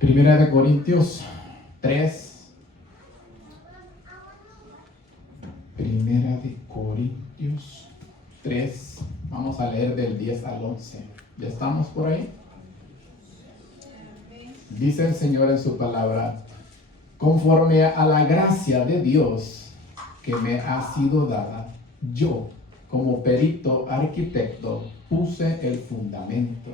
Primera de Corintios 3. Primera de Corintios 3. Vamos a leer del 10 al 11. ¿Ya estamos por ahí? Dice el Señor en su palabra: conforme a la gracia de Dios que me ha sido dada, yo, como perito arquitecto, puse el fundamento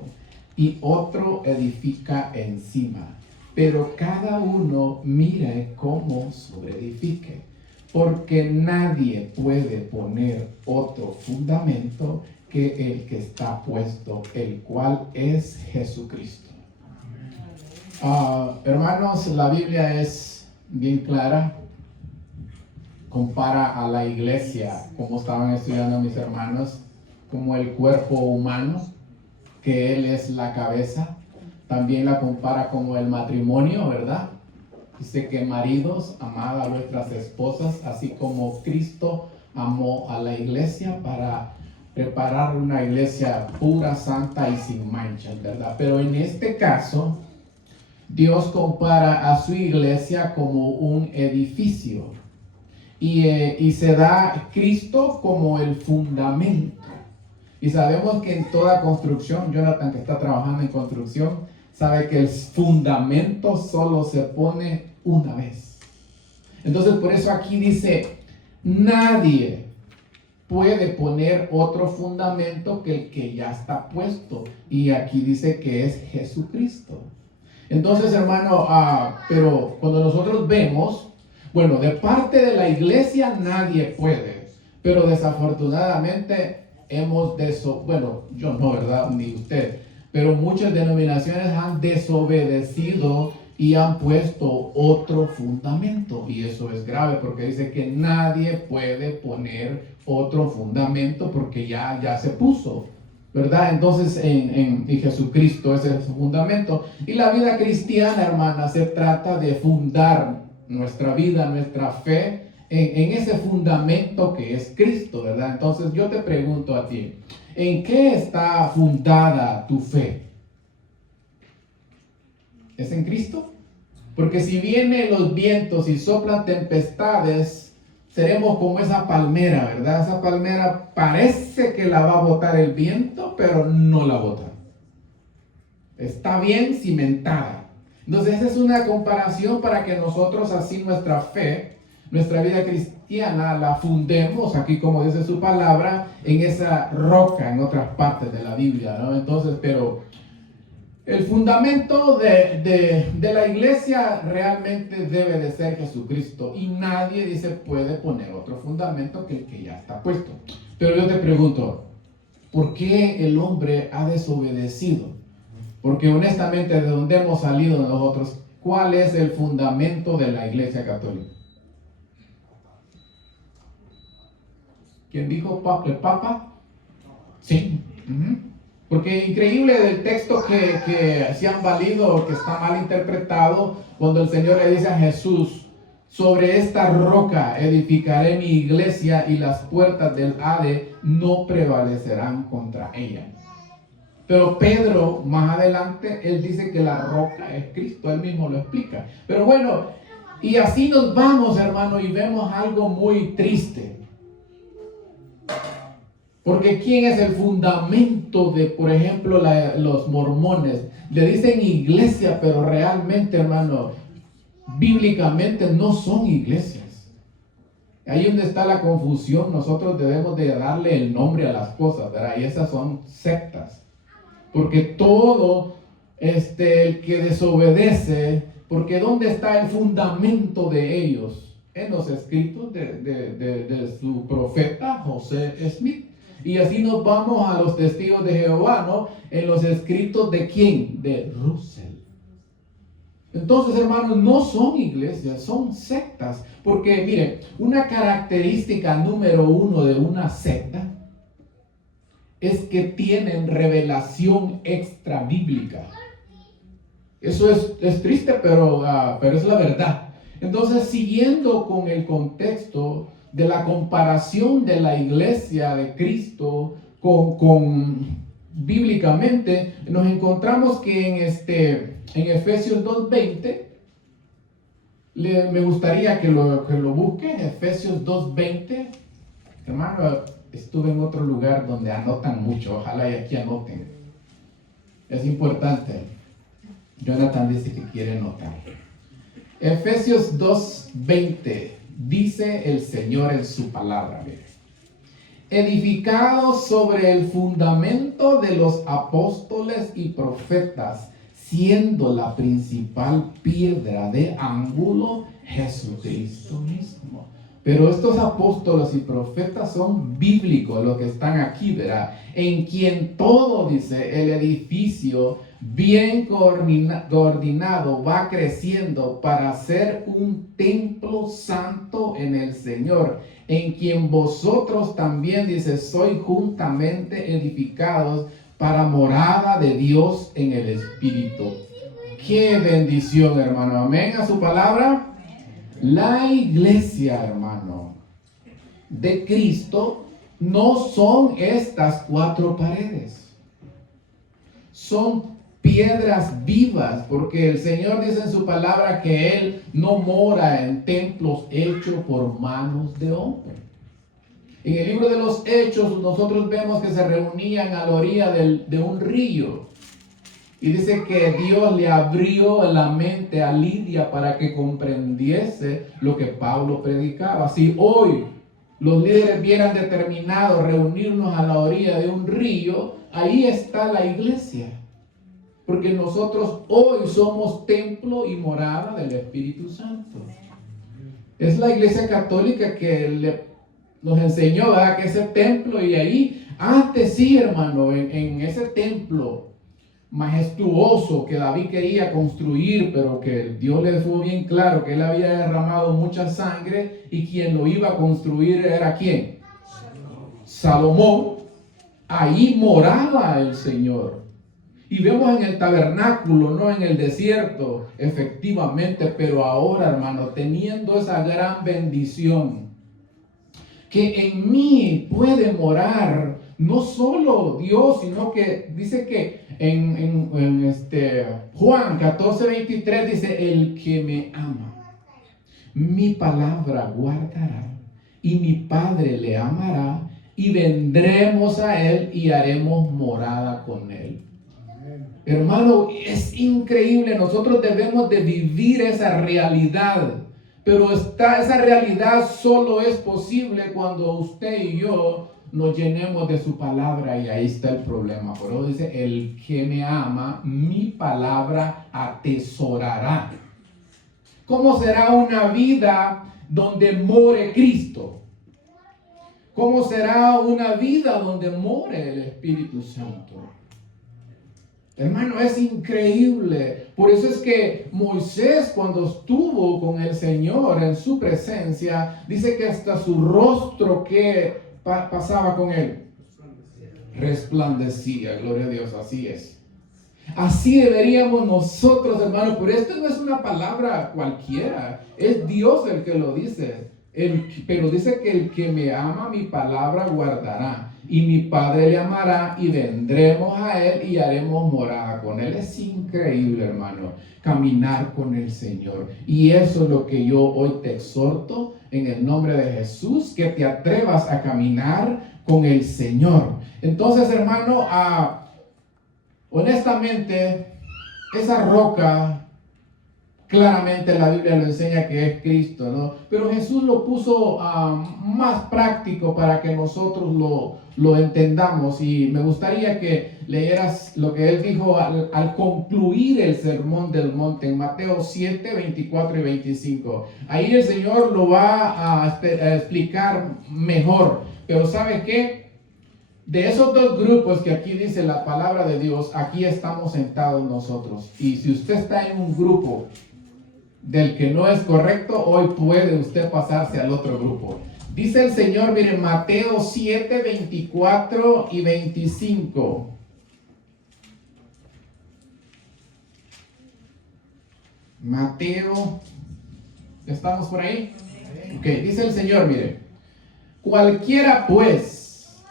y otro edifica encima. Pero cada uno mire cómo sobreedifique, porque nadie puede poner otro fundamento que el que está puesto, el cual es Jesucristo. Hermanos, la Biblia es bien clara. Compara a la iglesia, como estaban estudiando mis hermanos, como el cuerpo humano, que Él es la cabeza. También la compara como el matrimonio, ¿verdad? Dice que maridos, amad a vuestras esposas, así como Cristo amó a la iglesia para preparar una iglesia pura, santa y sin manchas, ¿verdad? Pero en este caso, Dios compara a su iglesia como un edificio y se da Cristo como el fundamento. Y sabemos que en toda construcción, Jonathan, que está trabajando en construcción, sabe que el fundamento solo se pone una vez. Entonces por eso aquí dice: nadie puede poner otro fundamento que el que ya está puesto. Y aquí dice que es Jesucristo. Entonces, hermano, pero cuando nosotros vemos, bueno, de parte de la iglesia nadie puede, pero desafortunadamente bueno, yo no, ¿verdad? Ni usted, pero muchas denominaciones han desobedecido y han puesto otro fundamento, y eso es grave porque dice que nadie puede poner otro fundamento porque ya se puso, ¿verdad? Entonces en Jesucristo es el fundamento. Y la vida cristiana, hermana, se trata de fundar nuestra vida, nuestra fe en ese fundamento que es Cristo, ¿verdad? Entonces yo te pregunto a ti: ¿en qué está fundada tu fe? ¿Es en Cristo? Porque si vienen los vientos y soplan tempestades, seremos como esa palmera, ¿verdad? Esa palmera parece que la va a botar el viento, pero no la bota. Está bien cimentada. Entonces esa es una comparación para que nosotros así nuestra fe, nuestra vida cristiana, la fundemos aquí, como dice su palabra, en esa roca, en otras partes de la Biblia, ¿no? Entonces, pero el fundamento de la iglesia realmente debe de ser Jesucristo, y nadie dice puede poner otro fundamento que el que ya está puesto. Pero yo te pregunto, ¿por qué el hombre ha desobedecido? Porque honestamente, de donde hemos salido nosotros, ¿cuál es el fundamento de la iglesia católica? ¿Quién dijo el Papa? Sí. Porque increíble del texto que se han valido, que está mal interpretado, cuando el Señor le dice a Jesús: sobre esta roca edificaré mi iglesia y las puertas del Hades no prevalecerán contra ella. Pero Pedro, más adelante, él dice que la roca es Cristo, él mismo lo explica. Pero bueno, y así nos vamos, hermano, y vemos algo muy triste. Porque ¿quién es el fundamento de, por ejemplo, los mormones? Le dicen iglesia, pero realmente, hermano, bíblicamente no son iglesias. Ahí donde está la confusión. Nosotros debemos de darle el nombre a las cosas, ¿verdad? Y esas son sectas. Porque todo el que desobedece, porque ¿dónde está el fundamento de ellos? En los escritos de su profeta José Smith. Y así nos vamos a los testigos de Jehová, ¿no? En los escritos de ¿quién? De Russell. Entonces, hermanos, no son iglesias, son sectas. Porque, mire, una característica número uno de una secta es que tienen revelación extra bíblica. Eso es triste, pero es la verdad. Entonces, siguiendo con el contexto de la comparación de la iglesia de Cristo con bíblicamente, nos encontramos que en Efesios 2:20, me gustaría que lo busquen, Efesios 2:20. Hermano, estuve en otro lugar donde anotan mucho, ojalá y aquí anoten. Es importante. Jonathan dice que quiere anotar. Efesios 2:20, dice el Señor en su palabra, mire. Edificados sobre el fundamento de los apóstoles y profetas, siendo la principal piedra de ángulo Jesucristo mismo. Pero estos apóstoles y profetas son bíblicos, los que están aquí, ¿verdad? En quien todo, dice, el edificio bien coordinado va creciendo para ser un templo santo en el Señor, en quien vosotros también, dice, sois juntamente edificados para morada de Dios en el Espíritu. ¡Qué bendición, hermano! Amén a su palabra. La iglesia, hermano, de Cristo no son estas cuatro paredes. Son piedras vivas, porque el Señor dice en su palabra que Él no mora en templos hechos por manos de hombre. En el libro de los Hechos nosotros vemos que se reunían a la orilla de un río. Y dice que Dios le abrió la mente a Lidia para que comprendiese lo que Pablo predicaba. Si hoy los líderes hubieran determinado reunirnos a la orilla de un río, ahí está la iglesia. Porque nosotros hoy somos templo y morada del Espíritu Santo. Es la iglesia católica que nos enseñó, ¿verdad?, que ese templo, y ahí, antes sí, hermano, en ese templo majestuoso que David quería construir, pero que Dios le dejó bien claro que él había derramado mucha sangre, y quien lo iba a construir era ¿quién? Salomón. Ahí moraba el Señor. Y vemos en el tabernáculo, no en el desierto, efectivamente, pero ahora, hermano, teniendo esa gran bendición, que en mí puede morar no solo Dios, sino que dice que en Juan 14:23 dice: el que me ama, mi palabra guardará, y mi Padre le amará, y vendremos a él y haremos morada con él. Hermano, es increíble. Nosotros debemos de vivir esa realidad. Pero esa realidad solo es posible cuando usted y yo nos llenemos de su palabra, y ahí está el problema. Por eso dice: el que me ama, mi palabra atesorará. ¿Cómo será una vida donde more Cristo? ¿Cómo será una vida donde more el Espíritu Santo? Hermano, es increíble. Por eso es que Moisés, cuando estuvo con el Señor en su presencia, dice que hasta su rostro, que pasaba con él, resplandecía. Gloria a Dios, así es. Así deberíamos nosotros, hermano. Pero esto no es una palabra cualquiera, es Dios el que lo dice. Pero dice que el que me ama, mi palabra guardará, y mi Padre le amará, y vendremos a él y haremos morada con él. Es increíble, hermano, caminar con el Señor. Y eso es lo que yo hoy te exhorto en el nombre de Jesús, que te atrevas a caminar con el Señor. Entonces, hermano, honestamente, esa roca, claramente la Biblia lo enseña que es Cristo, ¿no? Pero Jesús lo puso más práctico para que nosotros lo entendamos. Y me gustaría que leyeras lo que él dijo al concluir el sermón del monte en Mateo 7, 24 y 25. Ahí el Señor lo va a explicar mejor. Pero ¿sabe qué? De esos dos grupos que aquí dice la palabra de Dios, aquí estamos sentados nosotros. Y si usted está en un grupo del que no es correcto, hoy puede usted pasarse al otro grupo. Dice el Señor, miren, Mateo 7, 24 y 25. Mateo, ¿estamos por ahí? Ok, dice el Señor, mire: cualquiera pues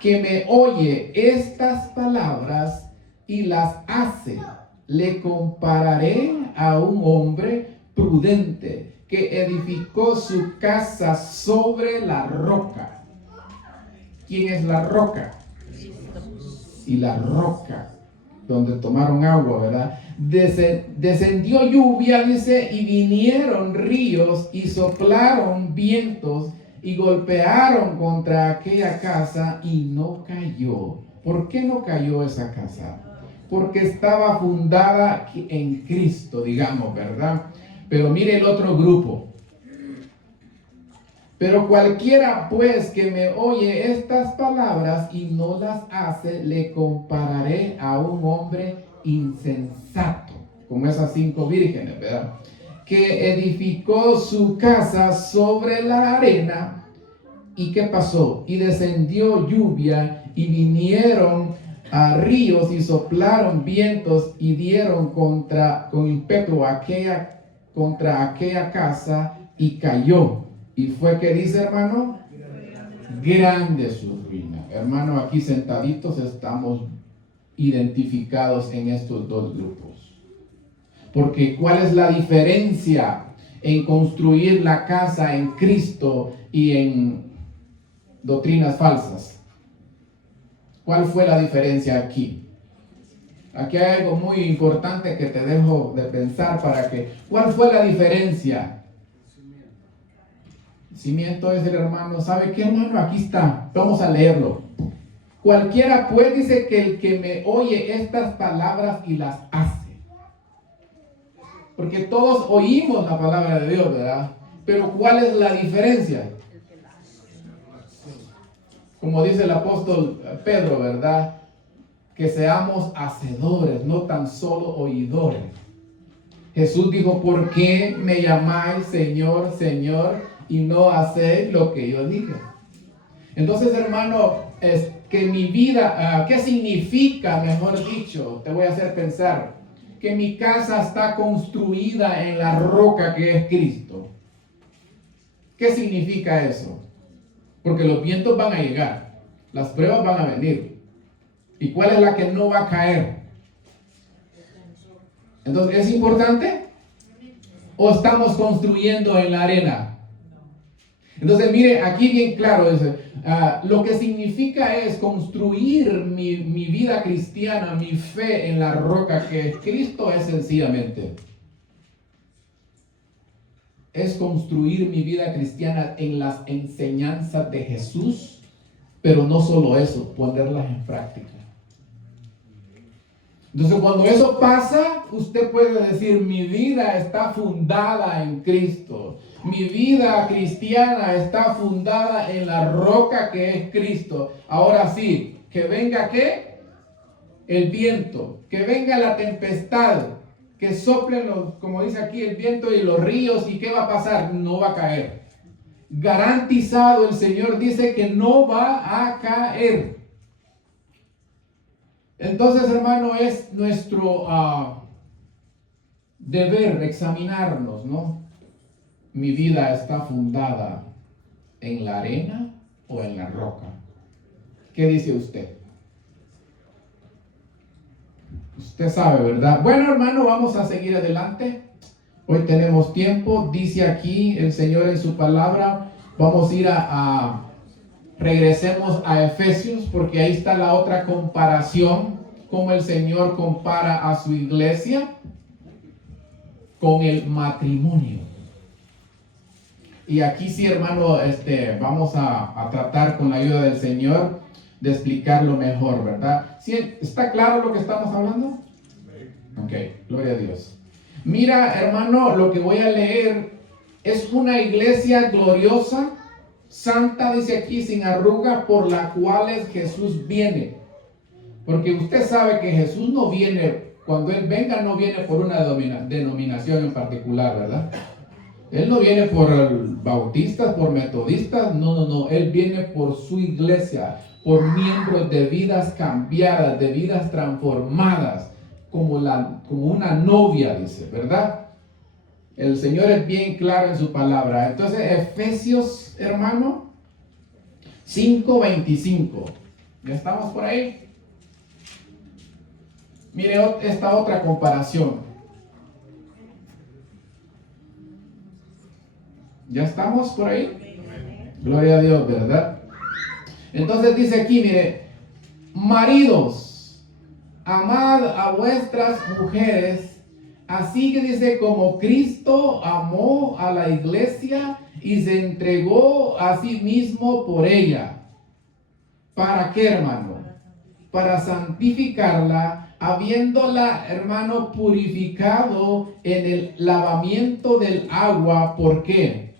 que me oye estas palabras y las hace, le compararé a un hombre prudente que edificó su casa sobre la roca. ¿Quién es la roca? Y la roca donde tomaron agua, ¿verdad? Descendió lluvia, dice, y vinieron ríos y soplaron vientos y golpearon contra aquella casa y no cayó. ¿Por qué no cayó esa casa? Porque estaba fundada en Cristo, digamos, ¿verdad? Pero mire el otro grupo. Pero cualquiera pues que me oye estas palabras y no las hace, le compararé a un hombre insensato, como esas 5 vírgenes, ¿verdad? Que edificó su casa sobre la arena. ¿Y qué pasó? Y descendió lluvia y vinieron a ríos y soplaron vientos y dieron con ímpetu contra aquella casa y cayó. Y fue que dice, hermano, grande su ruina. Hermano, aquí sentaditos estamos identificados en estos dos grupos. Porque ¿cuál es la diferencia en construir la casa en Cristo y en doctrinas falsas? ¿Cuál fue la diferencia aquí? Aquí hay algo muy importante que te dejo de pensar ¿cuál fue la diferencia? Cimiento es el hermano, ¿sabe qué, hermano? Aquí está, vamos a leerlo. Cualquiera pues dice que el que me oye estas palabras y las hace. Porque todos oímos la palabra de Dios, ¿verdad? Pero ¿cuál es la diferencia? Como dice el apóstol Pedro, ¿verdad? Que seamos hacedores, no tan solo oidores. Jesús dijo, ¿por qué me llamáis Señor, Señor, y no hacéis lo que yo dije? Entonces, hermano, es que mi vida, ¿qué significa, mejor dicho? Te voy a hacer pensar, que mi casa está construida en la roca que es Cristo. ¿Qué significa eso? Porque los vientos van a llegar, las pruebas van a venir. ¿Y cuál es la que no va a caer? Entonces, ¿es importante? ¿O estamos construyendo en la arena? Entonces, mire, aquí bien claro, dice, lo que significa es construir mi vida cristiana, mi fe en la roca que es Cristo, es sencillamente. Es construir mi vida cristiana en las enseñanzas de Jesús, pero no solo eso, ponerlas en práctica. Entonces, cuando eso pasa, usted puede decir, mi vida está fundada en Cristo. Mi vida cristiana está fundada en la roca que es Cristo. Ahora sí, que venga ¿qué? El viento, que venga la tempestad, que soplen como dice aquí, el viento y los ríos. ¿Y qué va a pasar? No va a caer. Garantizado, el Señor dice que no va a caer. Entonces, hermano, es nuestro deber examinarnos, ¿no? ¿Mi vida está fundada en la arena o en la roca? ¿Qué dice usted? Usted sabe, ¿verdad? Bueno, hermano, vamos a seguir adelante. Hoy tenemos tiempo. Dice aquí el Señor en su palabra. Vamos a ir regresemos a Efesios, porque ahí está la otra comparación, cómo el Señor compara a su iglesia con el matrimonio. Y aquí sí, hermano, vamos a tratar con la ayuda del Señor de explicarlo mejor, ¿verdad? ¿Sí? ¿Está claro lo que estamos hablando? Ok, gloria a Dios. Mira, hermano, lo que voy a leer es una iglesia gloriosa, santa, dice aquí, sin arruga, por la cual Jesús viene. Porque usted sabe que Jesús no viene, cuando Él venga, no viene por una denominación en particular, ¿verdad? Él no viene por bautistas, por metodistas, no. Él viene por su iglesia, por miembros de vidas cambiadas, de vidas transformadas, como una novia, dice, ¿verdad? El Señor es bien claro en su palabra. Entonces, Efesios, hermano, 5:25. ¿Ya estamos por ahí? Mire esta otra comparación. ¿Ya estamos por ahí? Gloria a Dios, ¿verdad? Entonces dice aquí, mire, maridos, amad a vuestras mujeres, así que dice, como Cristo amó a la iglesia y se entregó a sí mismo por ella. ¿Para qué, hermano? Para santificarla, habiéndola, hermano, purificado en el lavamiento del agua. ¿Por qué?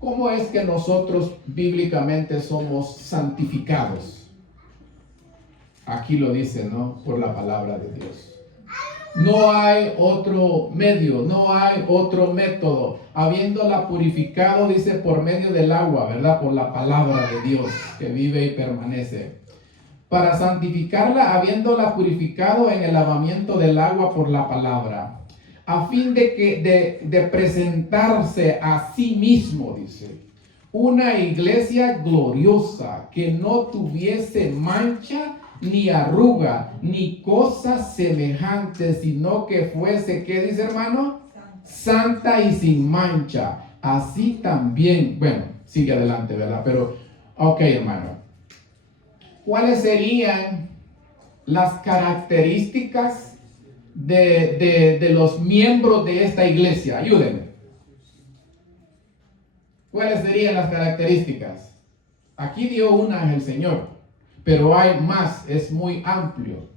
¿Cómo es que nosotros bíblicamente somos santificados? Aquí lo dice, ¿no? Por la palabra de Dios. No hay otro medio, no hay otro método. Habiéndola purificado, dice, por medio del agua, ¿verdad? Por la palabra de Dios que vive y permanece. Para santificarla, habiéndola purificado en el lavamiento del agua por la palabra, a fin de presentarse a sí mismo, dice, una iglesia gloriosa, que no tuviese mancha, ni arruga, ni cosas semejantes, sino que fuese, ¿qué dice, hermano? Santa y sin mancha. Así también, bueno, sigue adelante, ¿verdad? Pero, ok, hermano. ¿Cuáles serían las características de los miembros de esta iglesia? Ayúdenme. ¿Cuáles serían las características? Aquí dio una el Señor, pero hay más, es muy amplio.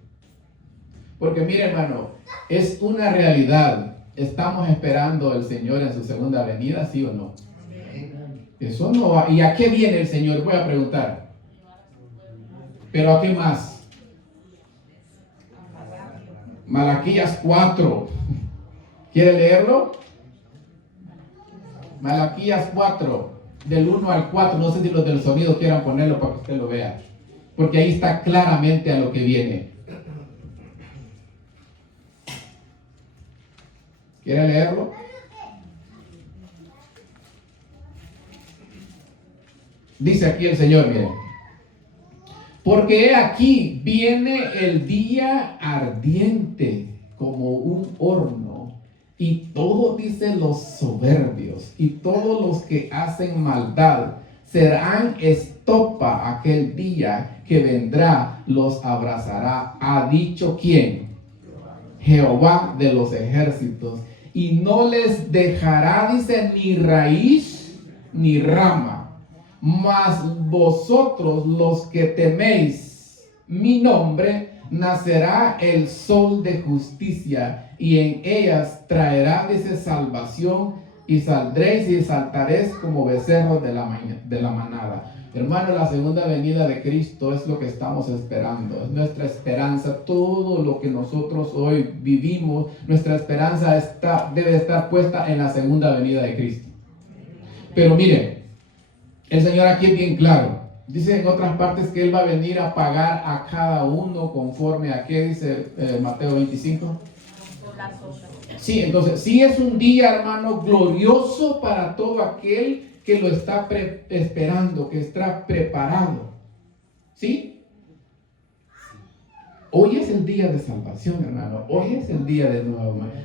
Porque mire, hermano, es una realidad. ¿Estamos esperando al Señor en su segunda venida, sí o no? Eso no va. ¿Y a qué viene el Señor? Voy a preguntar. ¿Pero a qué más? Malaquías 4. ¿Quiere leerlo? Malaquías 4, del 1 al 4. No sé si los del sonido quieran ponerlo para que usted lo vea. Porque ahí está claramente a lo que viene. ¿Quiere leerlo? Dice aquí el Señor, miren. Porque he aquí viene el día ardiente como un horno, y todos, dicen, los soberbios y todos los que hacen maldad serán estopa aquel día que vendrá, los abrazará. ¿Ha dicho quién? Jehová de los ejércitos. Y no les dejará, dice, ni raíz ni rama. Mas vosotros, los que teméis mi nombre, nacerá el sol de justicia, y en ellas traerá, dice, salvación, y saldréis y saltaréis como becerros de la manada. Hermano, la segunda venida de Cristo es lo que estamos esperando, es nuestra esperanza. Todo lo que nosotros hoy vivimos, nuestra esperanza debe estar puesta en la segunda venida de Cristo. Pero miren, el Señor aquí es bien claro. Dice en otras partes que Él va a venir a pagar a cada uno conforme a qué dice Mateo 25. Sí, entonces sí es un día, hermano, glorioso para todo aquel que lo está esperando, que está preparado. ¿Sí? Hoy es el día de salvación, hermano. Hoy es el día de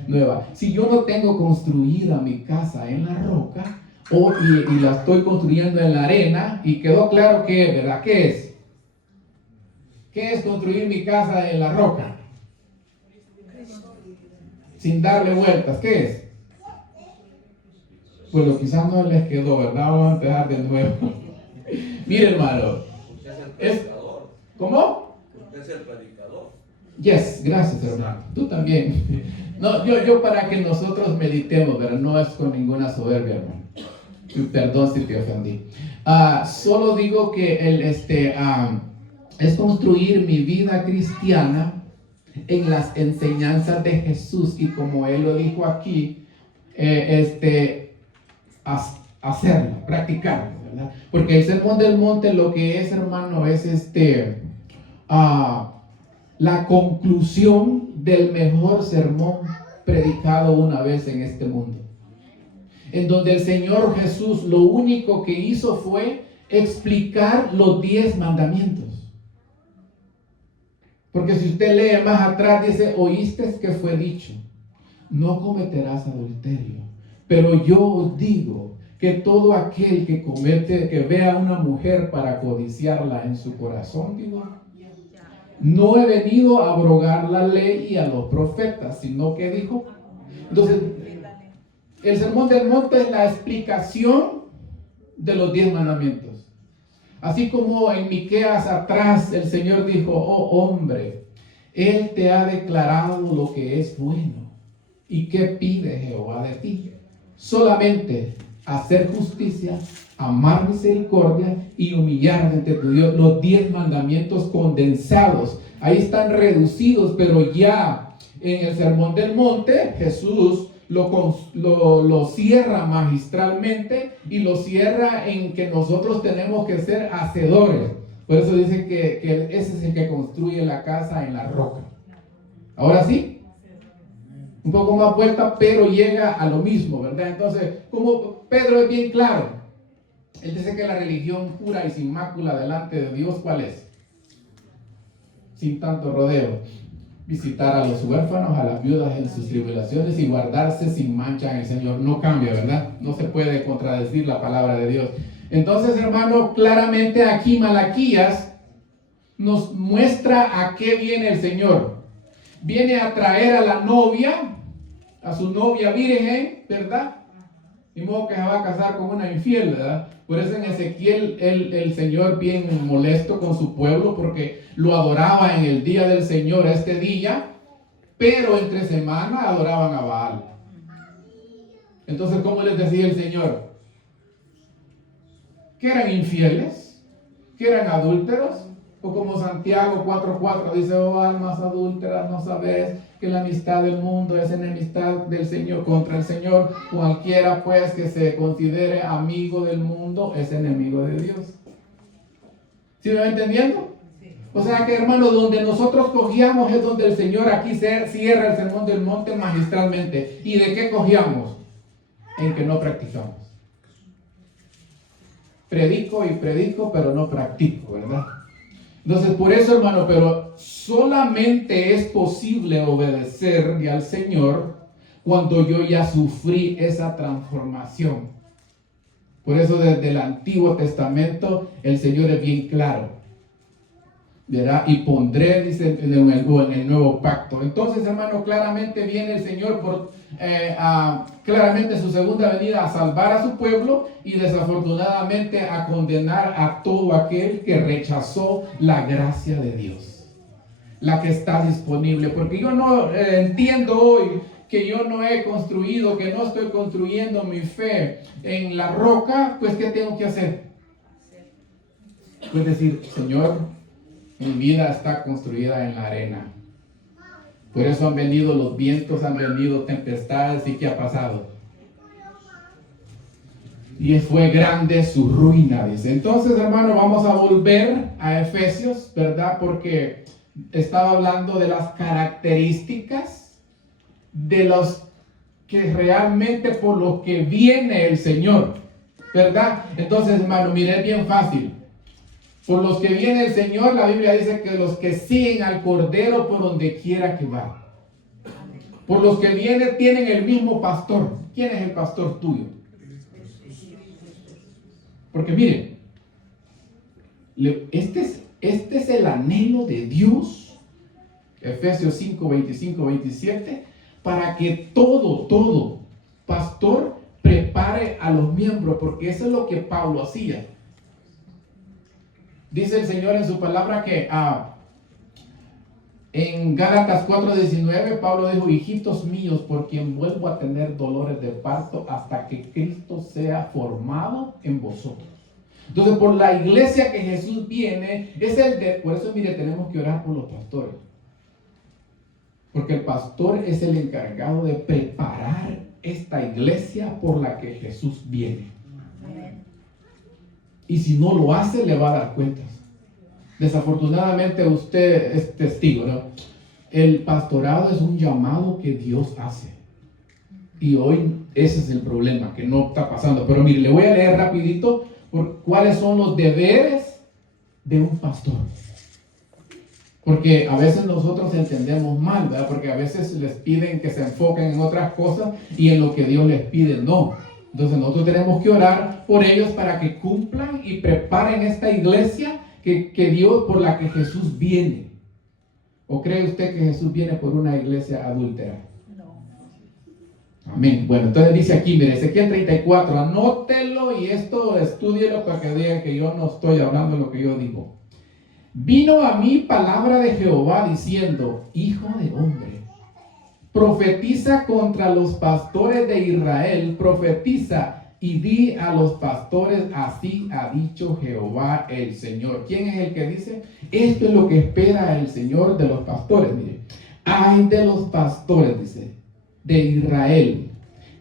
nueva. Si yo no tengo construida mi casa en la roca, y la estoy construyendo en la arena, y quedó claro que, ¿verdad? ¿Qué es? ¿Qué es construir mi casa en la roca? Sin darle vueltas, ¿qué es? Pues quizás no les quedó, ¿verdad? Vamos a empezar de nuevo. Mire, hermano. Usted es el predicador. ¿Cómo? Usted es el predicador. Yes, gracias, hermano. Tú también. No, yo para que nosotros meditemos, pero no es con ninguna soberbia, hermano. Perdón si te ofendí. Solo digo que es construir mi vida cristiana en las enseñanzas de Jesús, y como Él lo dijo aquí, hacerlo, practicarlo, ¿verdad? Porque el sermón del monte lo que es, hermano, es la conclusión del mejor sermón predicado una vez en este mundo, en donde el Señor Jesús lo único que hizo fue explicar los 10 mandamientos. Porque si usted lee más atrás, dice, oíste que fue dicho, no cometerás adulterio. Pero yo os digo que todo aquel que vea a una mujer para codiciarla en su corazón, digo, no he venido a abrogar la ley y a los profetas, sino que dijo. Entonces, el Sermón del Monte es la explicación de los 10 mandamientos. Así como en Miqueas atrás el Señor dijo, oh hombre, Él te ha declarado lo que es bueno. ¿Y qué pide Jehová de ti? Solamente hacer justicia, amar misericordia y humillar ante tu Dios. Los 10 mandamientos condensados. Ahí están reducidos, pero ya en el Sermón del Monte Jesús lo cierra magistralmente y lo cierra en que nosotros tenemos que ser hacedores. Por eso dice que ese es el que construye la casa en la roca. Ahora sí, un poco más vuelta, pero llega a lo mismo, ¿verdad? Entonces, como Pedro es bien claro, él dice que la religión pura y sin mácula delante de Dios, ¿cuál es? Sin tanto rodeo. Visitar a los huérfanos, a las viudas en sus tribulaciones y guardarse sin mancha en el Señor. No cambia, ¿verdad? No se puede contradecir la palabra de Dios. Entonces, hermano, claramente aquí Malaquías nos muestra a qué viene el Señor. Viene a traer a la novia, a su novia virgen, ¿verdad? Y modo que se va a casar con una infiel, ¿verdad? Por eso en Ezequiel el Señor bien molesto con su pueblo porque lo adoraba en el día del Señor, este día, pero entre semana adoraban a Baal. Entonces, ¿cómo les decía el Señor? ¿Que eran infieles? ¿Que eran adúlteros? O como Santiago 4:4 dice, oh almas adúlteras, ¿no sabéis que la amistad del mundo es enemistad del Señor contra el Señor? Cualquiera pues que se considere amigo del mundo es enemigo de Dios. ¿Sí me va entendiendo? O sea que, hermano, donde nosotros cogíamos es donde el Señor aquí cierra el Sermón del Monte magistralmente. ¿Y de qué cogíamos? En que no practicamos. Predico y predico, pero no practico, ¿verdad? Entonces, por eso, hermano, pero solamente es posible obedecerle al Señor cuando yo ya sufrí esa transformación. Por eso desde el Antiguo Testamento el Señor es bien claro, ¿verdad? Y pondré, dice, en el nuevo pacto. Entonces, hermano, claramente viene el Señor claramente su segunda venida a salvar a su pueblo y desafortunadamente a condenar a todo aquel que rechazó la gracia de Dios, la que está disponible. Porque yo no entiendo hoy que yo no he construido, que no estoy construyendo mi fe en la roca, pues ¿qué tengo que hacer? Pues decir, Señor, mi vida está construida en la arena. Por eso han venido los vientos, han venido tempestades. ¿Y qué ha pasado? Y fue grande su ruina, dice. Entonces, hermano, vamos a volver a Efesios, ¿verdad? Porque estaba hablando de las características de los que realmente por lo que viene el Señor, ¿verdad? Entonces, hermano, mire, es bien fácil. Por los que viene el Señor, la Biblia dice que los que siguen al Cordero por donde quiera que va. Por los que vienen tienen el mismo pastor. ¿Quién es el pastor tuyo? Porque miren, este es el anhelo de Dios. Efesios 5, 25, 27. Para que todo pastor prepare a los miembros. Porque eso es lo que Pablo hacía. Dice el Señor en su palabra que en Gálatas 4:19 Pablo dijo, hijitos míos, por quien vuelvo a tener dolores de parto hasta que Cristo sea formado en vosotros. Entonces, por la iglesia que Jesús viene, por eso mire, tenemos que orar por los pastores. Porque el pastor es el encargado de preparar esta iglesia por la que Jesús viene. Y si no lo hace, le va a dar cuentas. Desafortunadamente usted es testigo, ¿no? El pastorado es un llamado que Dios hace. Y hoy ese es el problema, que no está pasando. Pero mire, le voy a leer rapidito por cuáles son los deberes de un pastor. Porque a veces nosotros entendemos mal, ¿verdad? Porque a veces les piden que se enfoquen en otras cosas y en lo que Dios les pide no. Entonces nosotros tenemos que orar por ellos para que cumplan y preparen esta iglesia que Dios, por la que Jesús viene. ¿O cree usted que Jesús viene por una iglesia adúltera? No. Amén. Bueno, entonces dice aquí, mire, Ezequiel 34, anótelo y esto estúdielo para que digan que yo no estoy hablando lo que yo digo. Vino a mí palabra de Jehová diciendo, hijo de hombre, profetiza contra los pastores de Israel, profetiza y di a los pastores, así ha dicho Jehová el Señor. ¿Quién es el que dice? Esto es lo que espera el Señor de los pastores. Mire, ay de los pastores, dice, de Israel,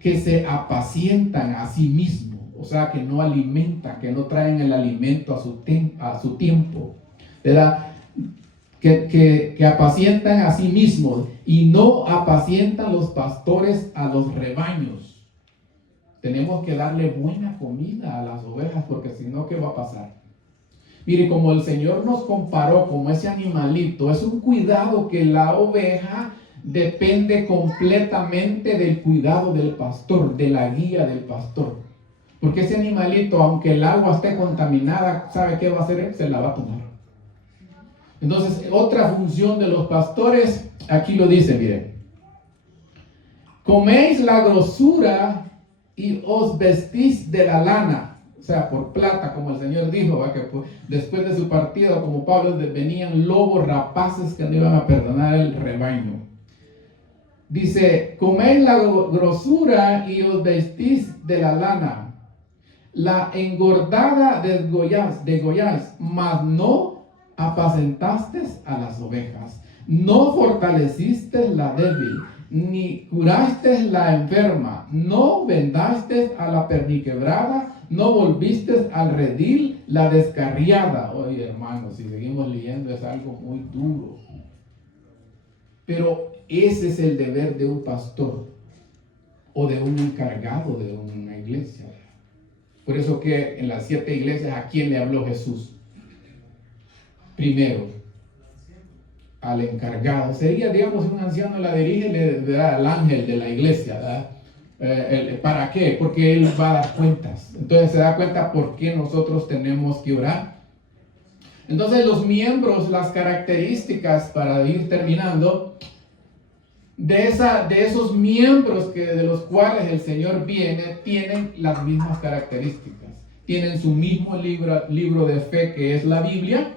que se apacientan a sí mismos, o sea, que no alimentan, que no traen el alimento a su tiempo, ¿verdad? Que apacientan a sí mismos y no apacientan los pastores a los rebaños. Tenemos que darle buena comida a las ovejas, porque si no, ¿qué va a pasar? Mire, como el Señor nos comparó como ese animalito, es un cuidado que la oveja depende completamente del cuidado del pastor, de la guía del pastor. Porque ese animalito, aunque el agua esté contaminada, ¿sabe qué va a hacer él? Se la va a tomar. Entonces, otra función de los pastores, aquí lo dice, miren. Coméis la grosura y os vestís de la lana, o sea, por plata, como el Señor dijo, ¿va? Que después de su partida, como Pablo, venían lobos rapaces que no iban a perdonar el rebaño. Dice, coméis la grosura y os vestís de la lana, la engordada degolláis, mas no apacentaste a las ovejas, no fortaleciste la débil, ni curaste la enferma, no vendaste a la perniquebrada, no volviste al redil la descarriada. Oye, hermanos, si seguimos leyendo es algo muy duro. Pero ese es el deber de un pastor o de un encargado de una iglesia. Por eso que en las 7 iglesias, ¿a quién le habló Jesús? Primero, al encargado. Sería, digamos, si un anciano la dirige, le da al ángel de la iglesia, ¿verdad? ¿Para qué? Porque él va a dar cuentas. Entonces se da cuenta por qué nosotros tenemos que orar. Entonces los miembros, las características, para ir terminando, de esos miembros de los cuales el Señor viene, tienen las mismas características. Tienen su mismo libro de fe, que es la Biblia,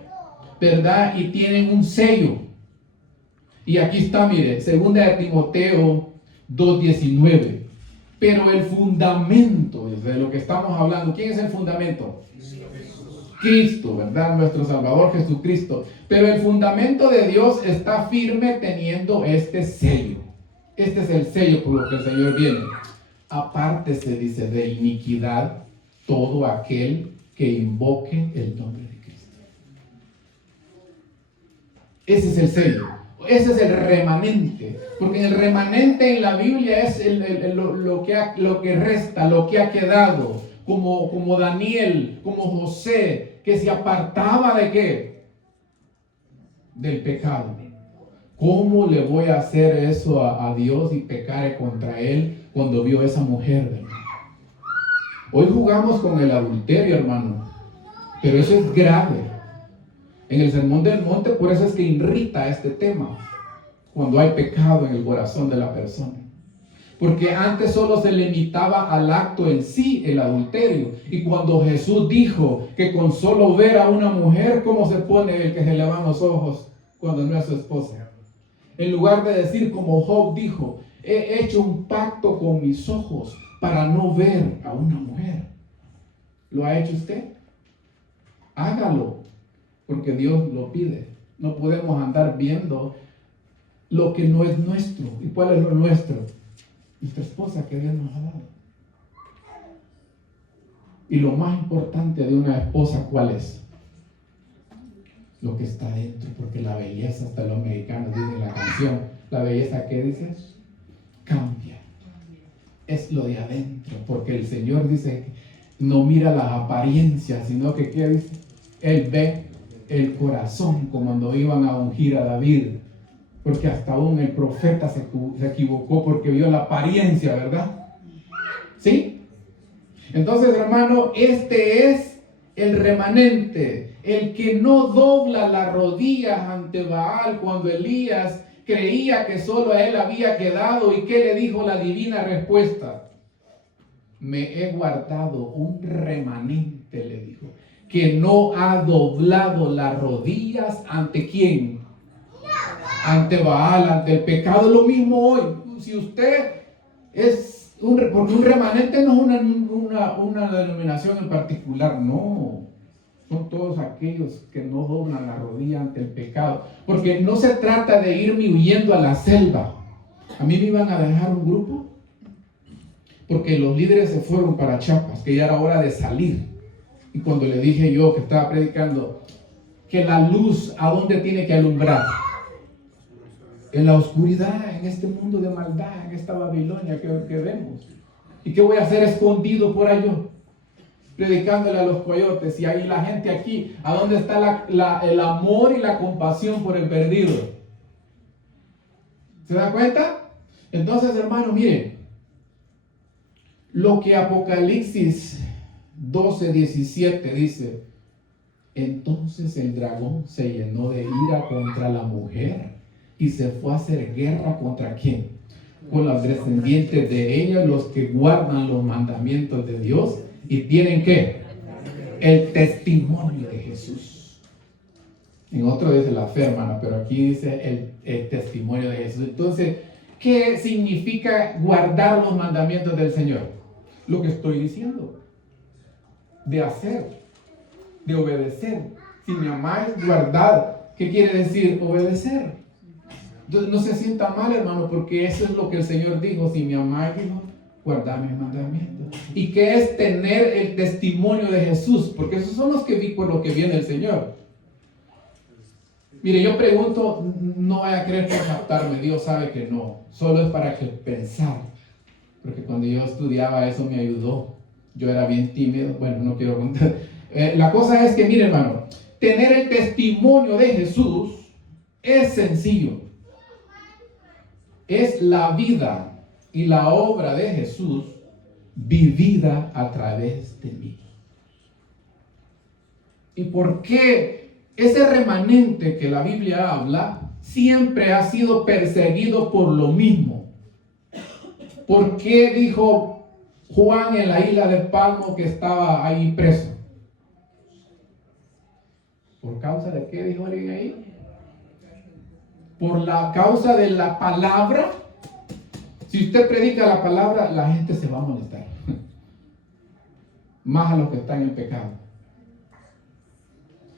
¿verdad? Y tienen un sello. Y aquí está, mire, 2 de Timoteo 2:19. Pero el fundamento de lo que estamos hablando, ¿quién es el fundamento? Cristo, ¿verdad? Nuestro Salvador Jesucristo. Pero el fundamento de Dios está firme teniendo este sello. Este es el sello por lo que el Señor viene. Apártese, dice, de iniquidad todo aquel que invoque el nombre de Cristo. Ese es el sello. Ese es el remanente. Porque el remanente en la Biblia es lo que resta, lo que ha quedado. Como Daniel, como José, que se apartaba de ¿qué? Del pecado. ¿Cómo le voy a hacer eso a Dios y pecar contra él cuando vio a esa mujer, ¿verdad? Hoy jugamos con el adulterio, hermano, pero eso es grave. En el Sermón del Monte, por eso es que irrita este tema, cuando hay pecado en el corazón de la persona. Porque antes solo se limitaba al acto en sí, el adulterio. Y cuando Jesús dijo que con solo ver a una mujer, ¿cómo se pone el que se le van los ojos cuando no es su esposa? En lugar de decir como Job dijo, he hecho un pacto con mis ojos para no ver a una mujer. ¿Lo ha hecho usted? Hágalo, porque Dios lo pide. No podemos andar viendo lo que no es nuestro. ¿Y cuál es lo nuestro? Nuestra esposa que Dios nos ha dado. Y lo más importante de una esposa, ¿cuál es? Lo que está dentro, porque la belleza, hasta los mexicanos dicen la canción, la belleza, ¿qué dice? Cambia. Es lo de adentro, porque el Señor dice no mira las apariencias, sino que ¿qué dice? Él ve el corazón, como cuando iban a ungir a David, porque hasta aún el profeta se equivocó porque vio la apariencia, ¿verdad? ¿Sí? Entonces, hermano, este es el remanente, el que no dobla las rodillas ante Baal cuando Elías creía que solo a él había quedado. ¿Y qué le dijo la divina respuesta? Me he guardado un remanente, le dijo, que no ha doblado las rodillas ante ¿quién? Ante Baal, ante el pecado. Lo mismo hoy. Si usted es porque un remanente no es una denominación en particular, no. Son todos aquellos que no doblan la rodilla ante el pecado. Porque no se trata de irme huyendo a la selva. A mí me iban a dejar un grupo porque los líderes se fueron para Chiapas, que ya era hora de salir. Y cuando le dije yo que estaba predicando, que la luz, ¿a dónde tiene que alumbrar? En la oscuridad, en este mundo de maldad, en esta Babilonia que vemos. ¿Y qué voy a hacer escondido por allá? Predicándole a los coyotes. Y ahí la gente aquí, ¿a dónde está el amor y la compasión por el perdido? ¿Se da cuenta? Entonces, hermano, miren, lo que Apocalipsis 12:17 dice: entonces el dragón se llenó de ira contra la mujer y se fue a hacer guerra ¿contra quién? Con los descendientes de ella, los que guardan los mandamientos de Dios y tienen ¿qué? El testimonio de Jesús. En otro dice la fe, hermano, pero aquí dice el testimonio de Jesús. Entonces, ¿qué significa guardar los mandamientos del Señor? Lo que estoy diciendo, de hacer, de obedecer. Si me amáis, guardad. ¿Qué quiere decir obedecer? Entonces no se sienta mal, hermano, porque eso es lo que el Señor dijo: si me amáis, guardad mis mandamientos. ¿Y qué es tener el testimonio de Jesús? Porque esos son los que vi por lo que viene el Señor. Mire, yo pregunto, no vaya a creer por captarme, Dios sabe que no, solo es para que pensar. Porque cuando yo estudiaba eso me ayudó. Yo era bien tímido, bueno, no quiero contar. La cosa es que, mire, hermano, tener el testimonio de Jesús es sencillo. Es la vida y la obra de Jesús vivida a través de mí. ¿Y por qué ese remanente que la Biblia habla siempre ha sido perseguido por lo mismo? ¿Por qué dijo Juan en la isla de Patmos que estaba ahí preso? ¿Por causa de qué dijo alguien ahí? Por la causa de la palabra. Si usted predica la palabra, la gente se va a molestar. Más a los que están en pecado.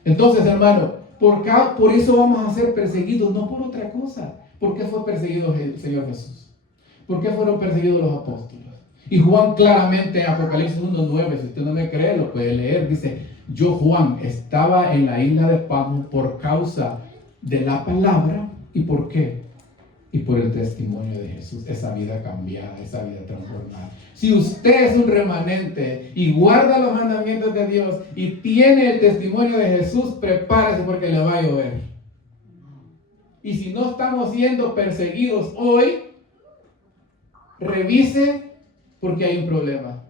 Entonces, hermano, por eso vamos a ser perseguidos, no por otra cosa. ¿Por qué fue perseguido el Señor Jesús? ¿Por qué fueron perseguidos los apóstoles? Y Juan claramente en Apocalipsis 1:9, si usted no me cree, lo puede leer, dice: yo, Juan, estaba en la isla de Patmos por causa de la palabra. ¿Y por qué? Y por el testimonio de Jesús, esa vida cambiada, esa vida transformada. Si usted es un remanente y guarda los mandamientos de Dios y tiene el testimonio de Jesús, prepárese porque le va a llover. Y si no estamos siendo perseguidos hoy, revise porque hay un problema.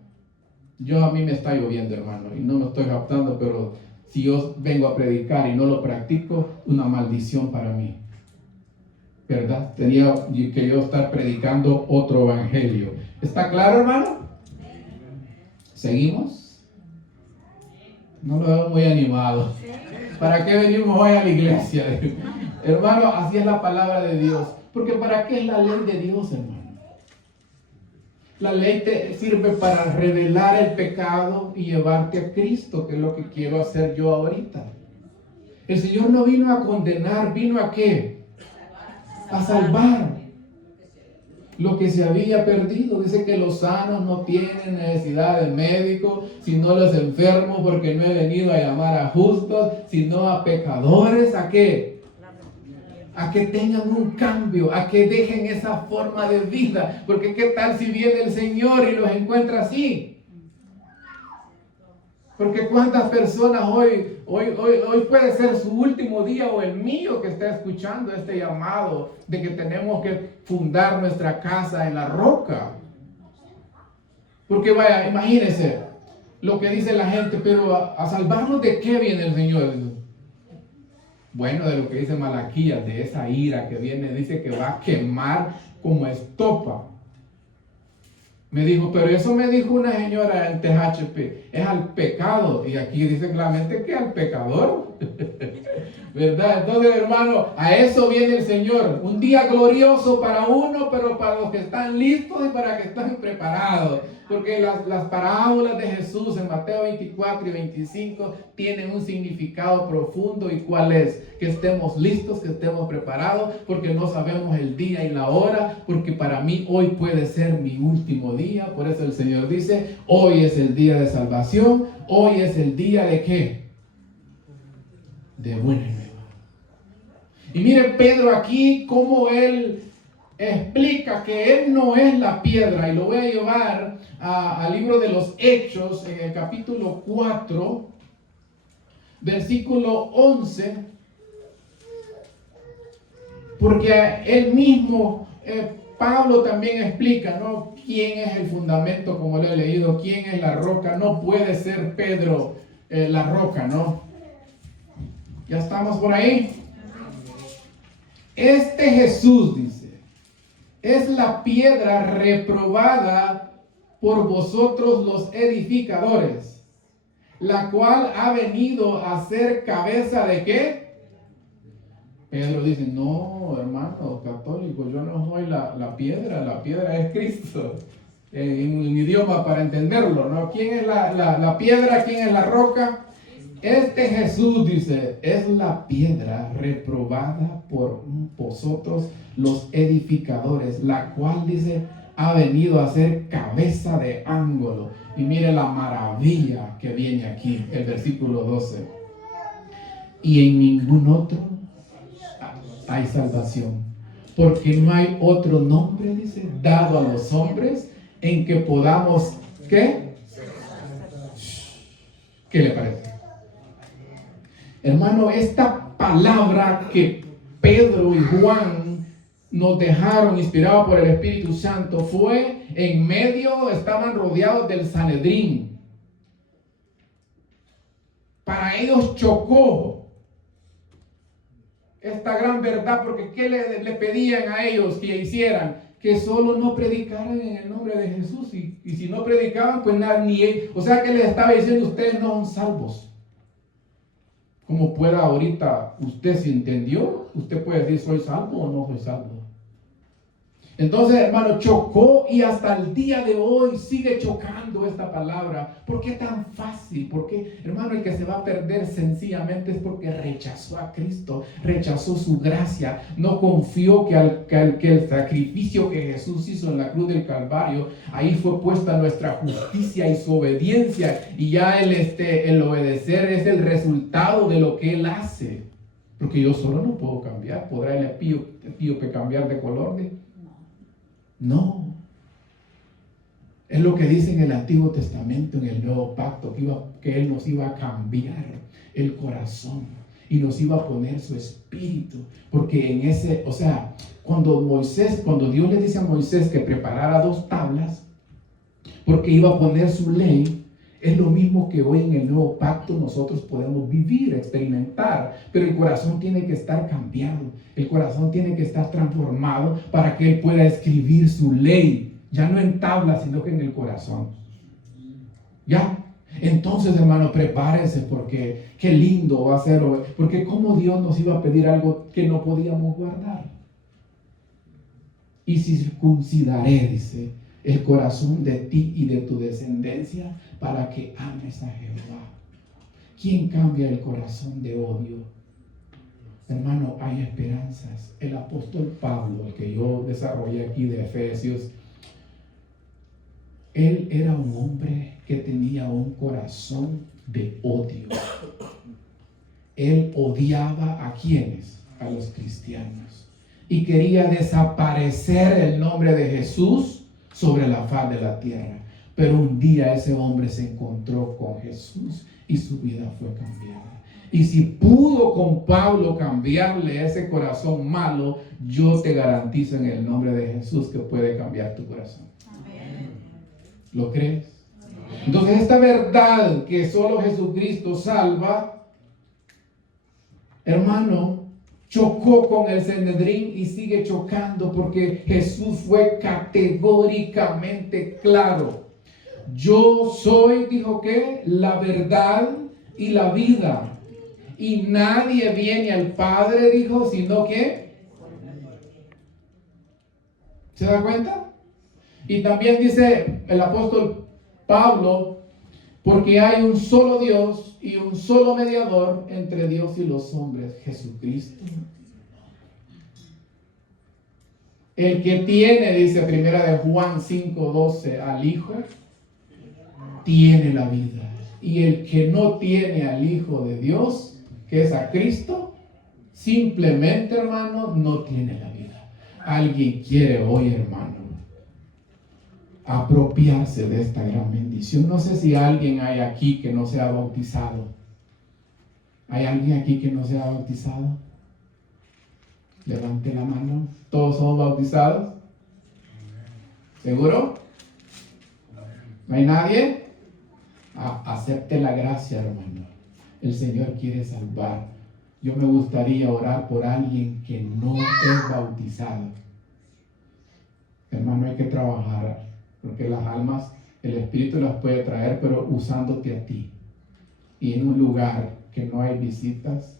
A mí me está lloviendo, hermano, y no me estoy captando, pero si yo vengo a predicar y no lo practico, una maldición para mí. ¿Verdad? Tenía que yo estar predicando otro evangelio. ¿Está claro, hermano? ¿Seguimos? No lo veo muy animado. ¿Para qué venimos hoy a la iglesia? Hermano, así es la palabra de Dios. Porque ¿para qué es la ley de Dios, hermano? La ley te sirve para revelar el pecado y llevarte a Cristo, que es lo que quiero hacer yo ahorita. El Señor no vino a condenar, ¿vino a qué? A salvar lo que se había perdido. Dice que los sanos no tienen necesidad de médico, sino los enfermos, porque no he venido a llamar a justos, sino a pecadores. ¿A qué? A que tengan un cambio, a que dejen esa forma de vida. Porque ¿qué tal si viene el Señor y los encuentra así? Porque cuántas personas hoy puede ser su último día o el mío que está escuchando este llamado de que tenemos que fundar nuestra casa en la roca. Porque vaya, imagínense lo que dice la gente, pero a salvarnos de qué viene el Señor. Bueno, de lo que dice Malaquías, de esa ira que viene, dice que va a quemar como estopa. Me dijo, pero eso me dijo una señora en THP, es al pecado. Y aquí dice claramente que al pecador. ¿Verdad? Entonces, hermano, a eso viene el Señor. Un día glorioso para uno, pero para los que están listos y para que están preparados. Porque las parábolas de Jesús en Mateo 24 y 25 tienen un significado profundo. ¿Y cuál es? Que estemos listos, que estemos preparados, porque no sabemos el día y la hora, porque para mí hoy puede ser mi último día. Por eso el Señor dice, hoy es el día de salvación, hoy es el día de ¿qué? De buena nueva. Y mire Pedro aquí cómo él explica que él no es la piedra, y lo voy a llevar al libro de los Hechos en el capítulo 4, versículo 11, porque él mismo, Pablo también explica, ¿no? ¿Quién es el fundamento? Como lo he leído, ¿quién es la roca? No puede ser Pedro la roca, ¿no? ¿Ya estamos por ahí? Este Jesús, dice, es la piedra reprobada por vosotros los edificadores, la cual ha venido a ser cabeza de ¿qué? Pedro dice, no, hermano católico, yo no soy la piedra es Cristo. En un idioma para entenderlo, ¿no? ¿Quién es la piedra? ¿Quién es la roca? Este Jesús, dice, es la piedra reprobada por vosotros los edificadores, la cual, dice, ha venido a ser cabeza de ángulo. Y mire la maravilla que viene aquí, el versículo 12. Y en ningún otro hay salvación, porque no hay otro nombre, dice, dado a los hombres en que podamos, ¿qué? ¿Qué le parece? Hermano, esta palabra que Pedro y Juan nos dejaron inspirados por el Espíritu Santo fue en medio, estaban rodeados del Sanedrín. Para ellos chocó esta gran verdad, porque ¿qué le pedían a ellos que hicieran? Que solo no predicaran en el nombre de Jesús, y si no predicaban, pues nada, ni ellos. O sea que les estaba diciendo, ustedes no son salvos. Como pueda ahorita, usted si entendió, usted puede decir, ¿soy salvo o no soy salvo? Entonces, hermano, chocó, y hasta el día de hoy sigue chocando esta palabra. ¿Por qué tan fácil? Porque, hermano, el que se va a perder sencillamente es porque rechazó a Cristo, rechazó su gracia, no confió que el sacrificio que Jesús hizo en la cruz del Calvario, ahí fue puesta nuestra justicia y su obediencia, y ya el obedecer es el resultado de lo que Él hace. Porque yo solo no puedo cambiar. ¿Podrá el pío que cambiar de color? No. Es lo que dice en el Antiguo Testamento, en el Nuevo Pacto, que Él nos iba a cambiar el corazón y nos iba a poner su espíritu. Porque en ese, o sea, cuando Dios le dice a Moisés que preparara 2 tablas, porque iba a poner su ley, es lo mismo que hoy en el Nuevo Pacto nosotros podemos vivir, experimentar, pero el corazón tiene que estar cambiado, el corazón tiene que estar transformado para que Él pueda escribir su ley, ya no en tablas, sino que en el corazón. ¿Ya? Entonces, hermano, prepárense, porque qué lindo va a ser, porque cómo Dios nos iba a pedir algo que no podíamos guardar. Y circuncidaré, dice, el corazón de ti y de tu descendencia para que ames a Jehová. ¿Quién cambia el corazón de odio? Hermano, hay esperanzas. El apóstol Pablo, el que yo desarrollé aquí de Efesios, él era un hombre que tenía un corazón de odio. Él odiaba ¿a quiénes? A los cristianos. Y quería desaparecer el nombre de Jesús sobre la faz de la tierra. Pero un día ese hombre se encontró con Jesús y su vida fue cambiada. Y si pudo con Pablo cambiarle ese corazón malo, yo te garantizo en el nombre de Jesús que puede cambiar tu corazón. Amén. ¿Lo crees? Entonces esta verdad que solo Jesucristo salva, hermano, chocó con el Sanedrín y sigue chocando porque Jesús fue categóricamente claro. Yo soy, dijo que, la verdad y la vida. Y nadie viene al Padre, dijo, sino que... ¿Se da cuenta? Y también dice el apóstol Pablo, porque hay un solo Dios y un solo mediador entre Dios y los hombres, Jesucristo. El que tiene, dice primera de Juan 5:12, al Hijo, tiene la vida. Y el que no tiene al Hijo de Dios, que es a Cristo, simplemente, hermano, no tiene la vida. Alguien quiere hoy, hermano, apropiarse de esta gran bendición. No sé si alguien hay aquí que no sea bautizado. ¿Hay alguien aquí que no sea bautizado? Levante la mano. ¿Todos somos bautizados? ¿Seguro? ¿No hay nadie? Acepte la gracia, hermano. El Señor quiere salvar. Yo me gustaría orar por alguien que no es bautizado. Hermano, hay que trabajar, porque las almas, el Espíritu las puede traer, pero usándote a ti. Y en un lugar que no hay visitas,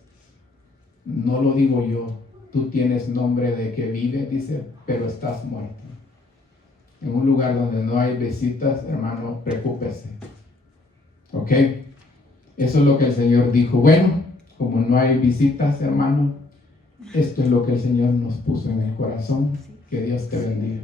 no lo digo yo, tú tienes nombre de que vive, dice, pero estás muerto. En un lugar donde no hay visitas, hermano, preocúpese. ¿Ok? Eso es lo que el Señor dijo. Bueno, como no hay visitas, hermano, esto es lo que el Señor nos puso en el corazón. Que Dios te bendiga.